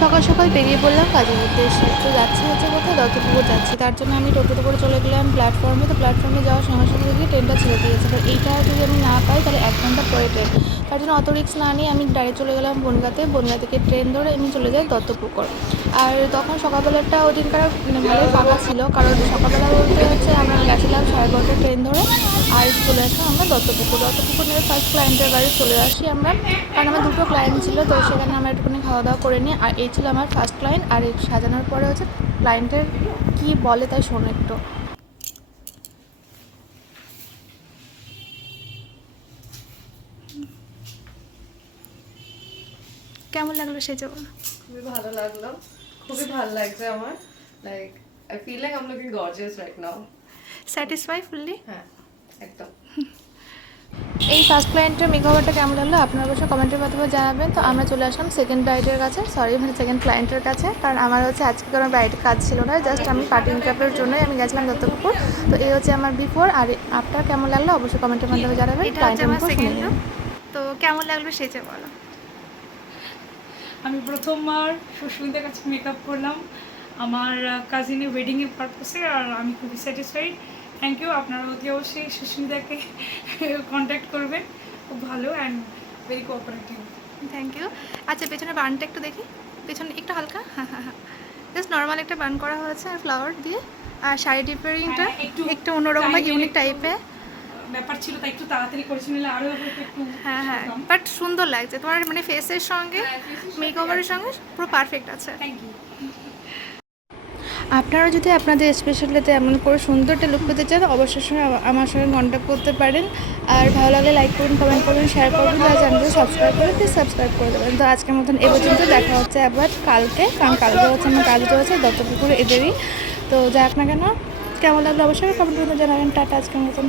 সকাল সকাল বেরিয়ে পড়লাম কাজের উদ্দেশ্যে। তো যাচ্ছি হচ্ছে কোথায়, দত্তপুকুর যাচ্ছি। তার জন্য আমি টোটোতে করে চলে গেলাম প্ল্যাটফর্মে। তো প্ল্যাটফর্মে যাওয়ার সঙ্গে সঙ্গে দেখি ট্রেনটা ছেড়ে দিয়েছে। তো এইটা যদি আমি না পাই তাহলে 1 ঘন্টা পরে ট্রেন। তার জন্য অত রিস্ক না নিয়ে আমি ডাইরেক্ট চলে গেলাম বনগাঁতে। বনগাঁ থেকে ট্রেন ধরে আমি চলে যাই দত্তপুকুর। আর তখন সকালবেলাটা ওই দিনকার ভালোই ফাঁকা ছিল, কারণ সকালবেলা বলতে হচ্ছে আমরা গেছিলাম 12:30 ট্রেন ধরে। আর চলে আসলাম আমরা দত্তপুকুর। দত্তপুকুর নেমে ফার্স্ট ক্লায়েন্টের বাড়ি চলে আসি আমরা, কারণ আমার দুটো ক্লায়েন্ট ছিল। তো সেখানে আমরা একটুখানি খাওয়া দাওয়া করে নিই। আর এই ছিল আমার ফার্স্ট ক্লায়েন্ট। আর এই সাজানোর পরে হচ্ছে ক্লায়েন্টের কী বলে তাই শোনো একটু। কেমন লাগলো সেজে বলো? খুবই ভালো লাগলো, খুবই ভালো লাগছে আমার। Like I feel like I am looking gorgeous right now. Satisfy fully? হ্যাঁ, একদম। এই ফার্স্ট ক্লায়েন্টের মেকওভারটা কেমন লাগলো আপনারা অবশ্যই কমেন্টের মাধ্যমে জানাবেন। তো আমরা চলে আসলাম সেকেন্ড ব্রাইডের কাছে, সেকেন্ড ক্লায়েন্টের কাছে। কারণ আমার হচ্ছে আজকে কোনো ব্রাইডের কাজ ছিল না, জাস্ট আমি পার্টি মেকআপের জন্যই আমি গেছিলাম দত্তপুকুর। তো এই হচ্ছে আমার বিফোর। আর আপনার কেমন লাগলো অবশ্যই কমেন্টের মাধ্যমে জানাবেন। ক্লায়েন্টের মুখও শুনে নিন। তো কেমন লাগলো সেজে বলো? আমি প্রথমবার সুস্মিতার কাছে মেকআপ করলাম আমার কাজিনের ওয়েডিংয়ের পারপাসে, আর আমি খুবই স্যাটিসফাইড। Thank you. আপনারা অতি অবশ্যই সুস্মিতাকে কন্ট্যাক্ট করবেন, খুব ভালো and very cooperative. Thank you. আচ্ছা, পেছনে বানটা একটু দেখি, পেছনে একটু হালকা, হ্যাঁ হ্যাঁ হ্যাঁ, জাস্ট নর্মাল একটা বান করা হয়েছে ফ্লাওয়ার দিয়ে। আর শাড়ি ডিপেয়ারিংটা একটু অন্যরকম বা ইউনিক টাইপের ব্যাপার ছিল, তাই একটু তাড়াতাড়ি করেছি, নিলে আরও একটু। হ্যাঁ হ্যাঁ, বাট সুন্দর লাগছে তোমার, মানে ফেসের সঙ্গে মেকওভারের সঙ্গে পুরো পারফেক্ট আছে। Thank you. আপনারা যদি আপনাদের স্পেশালিতে এমন করে সুন্দর একটা লুক পেতে চান অবশ্যই আমার সঙ্গে কন্ট্যাক্ট করতে পারেন। আর ভালো লাগলে লাইক করুন, কমেন্ট করুন, শেয়ার করুন। আর চ্যানেলটা সাবস্ক্রাইব করে প্লিজ সাবস্ক্রাইব করে দেবেন। তো আজকের মতন এ পর্যন্ত, দেখা হচ্ছে আবার কালকে, কারণ কালকে হচ্ছে আমার কাজ রয়েছে দত্তপুকুর এদেরই। তো যাক না কেন, কেমন লাগলো অবশ্যই কমেন্ট করে জানাবেন। টাটা আজকের মতন।